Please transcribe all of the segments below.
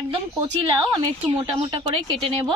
একদম কচি লাউ আমি একটু মোটা মোটা করে কেটে নেব।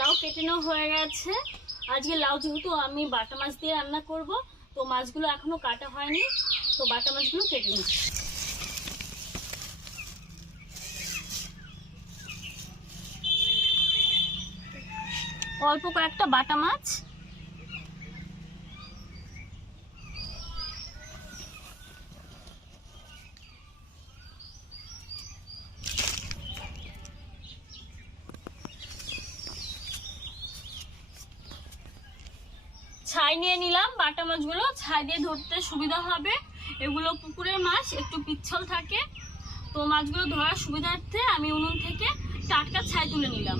লাউ কেটে নেওয়া হয়ে গেছে। আজকে লাউ যেহেতু আমি বাটা মাছ দিয়ে রান্না করব, তো মাছগুলো এখনো কাটা হয়নি, তো বাটা মাছগুলো কেটে নিচ্ছি। অল্প কয়েকটা বাটা মাছ, ছাই নিয়ে নিলাম। বাটা মাছগুলো ছাই দিয়ে ধরতে সুবিধা হবে, এগুলো পুকুরের মাছ, একটু পিচ্ছল থাকে, তো মাছগুলো ধরার সুবিধার্থে আমি উনুন থেকে টাটকা ছাই তুলে নিলাম।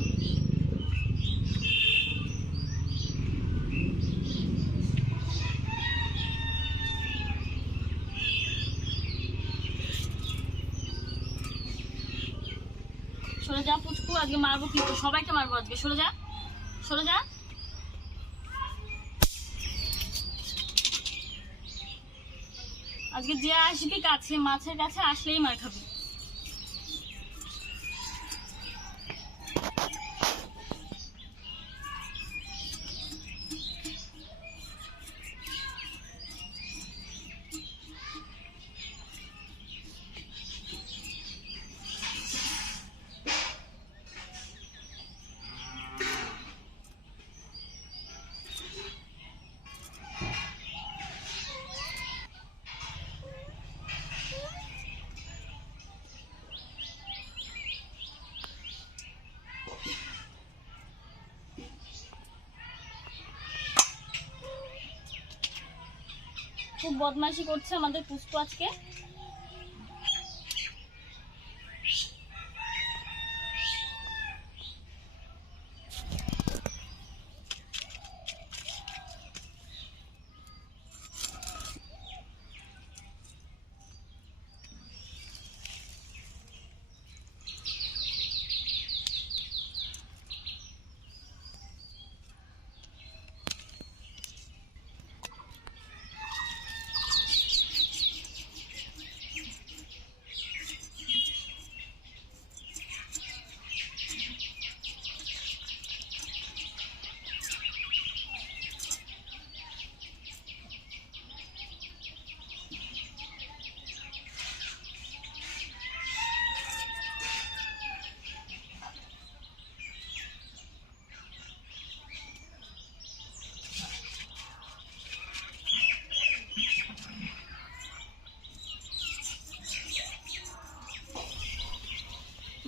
সরে যা পুচকু, আজকে মারবো কিন্তু, সবাইকে মারবো আজকে, সরে যা সরে যা। আজকে যে আসবি কাছে, মাছের কাছে আসলেই মার খাবি। খুব বদমাইশি করছে আমাদের পুষ্পু আজকে।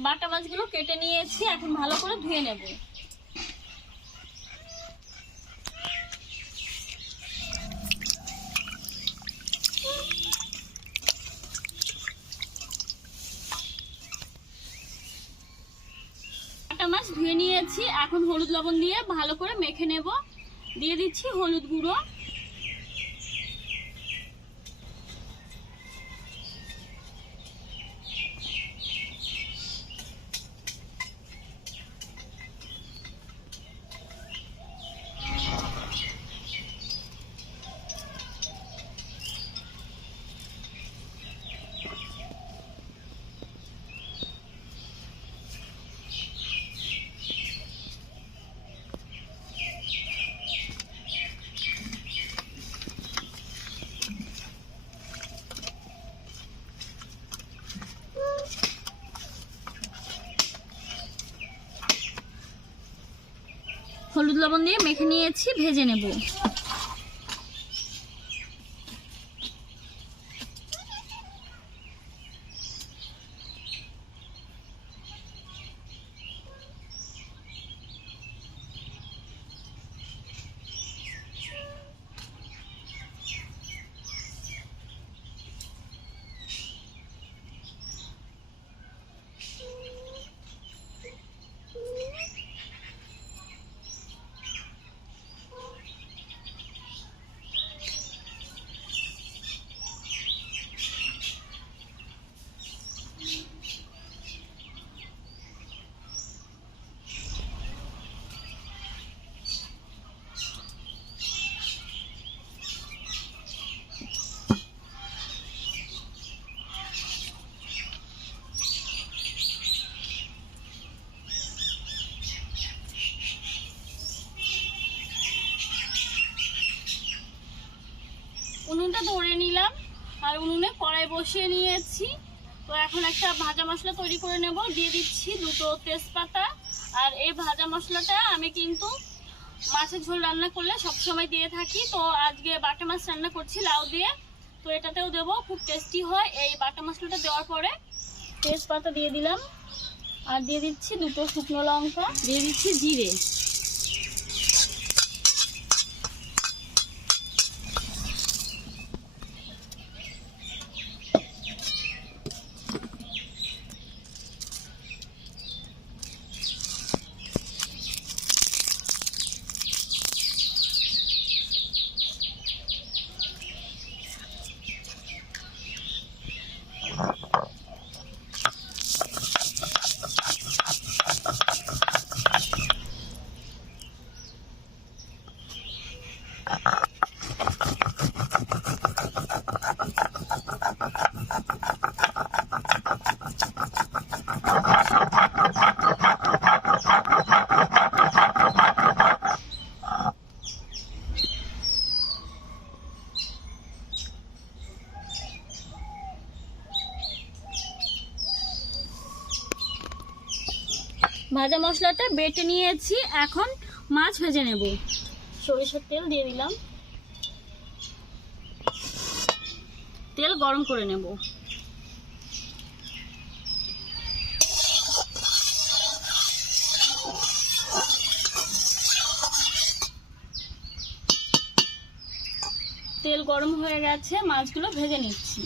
বাটা মাছগুলো কেটে নিয়েছি, এখন ভালো করে ধুয়ে নেব। বাটা মাছ ধুয়ে নিয়েছি, এখন হলুদ লবণ দিয়ে ভালো করে মেখে নেব। দিয়ে দিচ্ছি হলুদ গুঁড়ো, লবণ দিয়ে মেখে নিয়েছি, ভেজে নেব। উনুনটা ধরে নিলাম আর উনুনে কড়াই বসিয়ে নিয়েছি। তো এখন একটা ভাজা মশলা তৈরি করে নেব। দিয়ে দিচ্ছি 2টো তেজপাতা। আর এই ভাজা মশলাটা আমি কিন্তু মাছের ঝোল রান্না করলে সবসময় দিয়ে থাকি। তো আজকে বাটা মাছ রান্না করছি লাউ দিয়ে, তো এটাতেও দেবো, খুব টেস্টি হয়। এই বাটা মশলাটা দেওয়ার পরে তেজপাতা দিয়ে দিলাম আর দিয়ে দিচ্ছি 2টো শুকনো লঙ্কা, দিয়ে দিচ্ছি জিরে। ভাজা মশলাটা বেটে নিয়েছি, এখন মাছ ভেজে নেব। সরিষার তেল দিয়ে দিলাম, তেল গরম করে নেব। তেল গরম হয়ে গেছে, মাছগুলো ভেজে নিচ্ছি।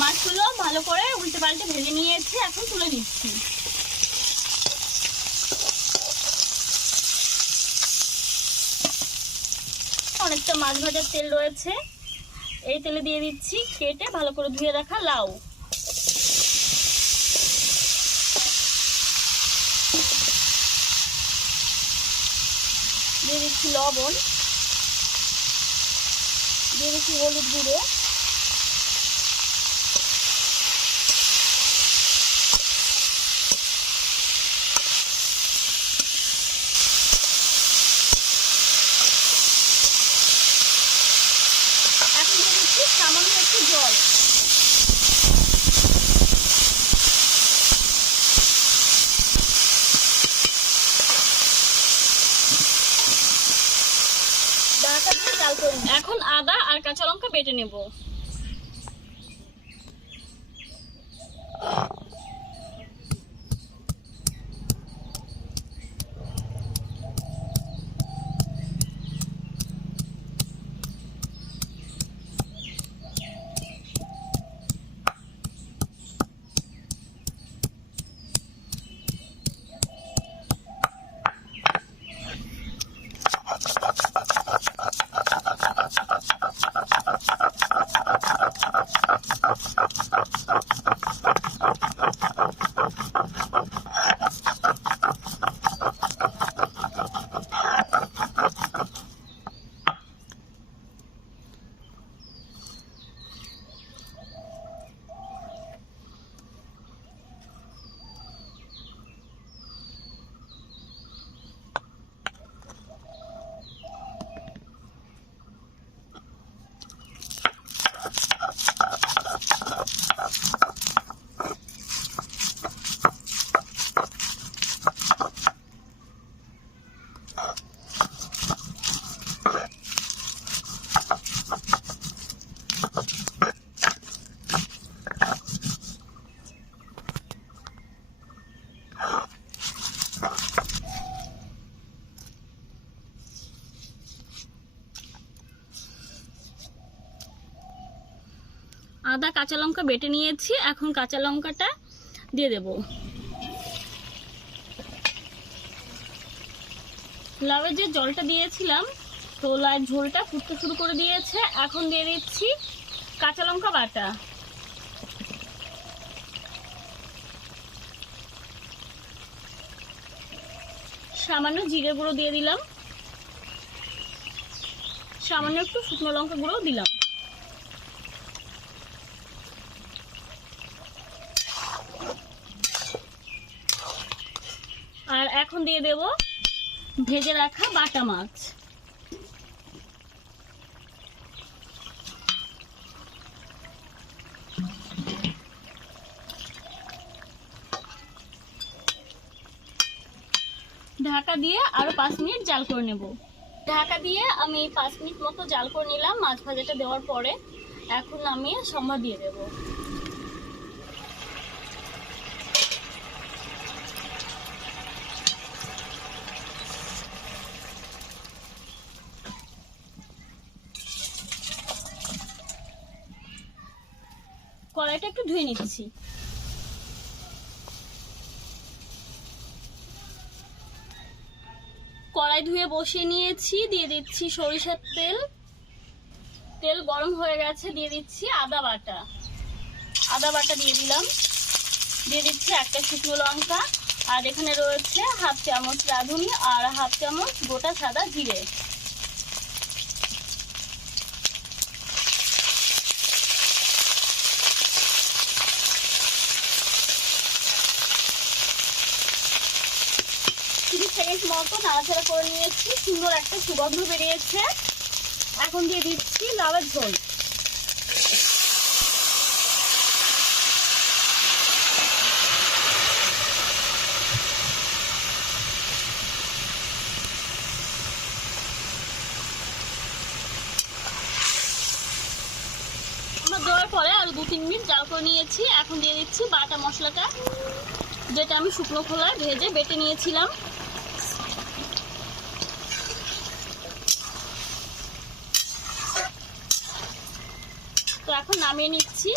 মাছগুলো ভালো করে উল্টে পাল্টে ভেজে নিয়েছি, এখন তুলে নিচ্ছি। অনেকটা মাছ ভাজার তেল রয়েছে, এই তেলে দিয়ে দিচ্ছি কেটে ভালো করে ধুয়ে রাখা লাউ। দিয়ে দিচ্ছি লবণ, দিয়ে দিচ্ছি হলুদ গুঁড়ো, সামান্য একটু জল। এখন আদা আর কাঁচা লঙ্কা বেটে নেব। আদা কাঁচা লঙ্কা বেটে নিয়েছি, এখন কাঁচা লঙ্কাটা দিয়ে দেব। লাউয়ের যে জলটা দিয়েছিলাম, তো লাউয়ের ঝোলটা ফুটতে শুরু করে দিয়েছে। এখন দিয়ে দিচ্ছি কাঁচা লঙ্কা বাটা। সামান্য জিরে গুঁড়ো দিয়ে দিলাম, সামান্য একটু শুকনো লঙ্কা গুঁড়ো দিলাম। আর এখন দিয়ে দেব ভেজে রাখা বাটা মাছ। ঢাকা দিয়ে আরো 5 মিনিট জাল করে নেব। ঢাকা দিয়ে আমি 5 মিনিট মতো জাল করে নিলাম মাছ ভাজাটা দেওয়ার পরে। এখন নামিয়ে সম্বার দিয়ে দেব। কড়াইটা একটু ধুয়ে নিচ্ছি। কড়াই ধুয়ে বসিয়ে নিয়েছি, দিয়ে দিচ্ছি সরিষার তেল। তেল গরম হয়ে গেছে, দিয়ে দিচ্ছি আদা বাটা। আদা বাটা দিয়ে দিলাম। দিয়ে দিচ্ছি একটা শুকনো লঙ্কা, আর এখানে রয়েছে হাফ চামচ রাঁধুনি আর হাফ চামচ গোটা সাদা জিরে। সেকেন্ড মতো নাড়াচাড়া করে নিয়েছি, সুন্দর একটা সুগন্ধ বেরিয়েছে। এখন দিয়ে দিচ্ছি লাউয়ের ঝোল। আমরা দেওয়ার পরে আরো 2-3 মিনিট জাল করে নিয়েছি। এখন দিয়ে দিচ্ছি বাটা মশলাটা, যেটা আমি শুকনো খোলায় ভেজে বেটে নিয়েছিলাম। তো এখন নামিয়ে নিচ্ছি।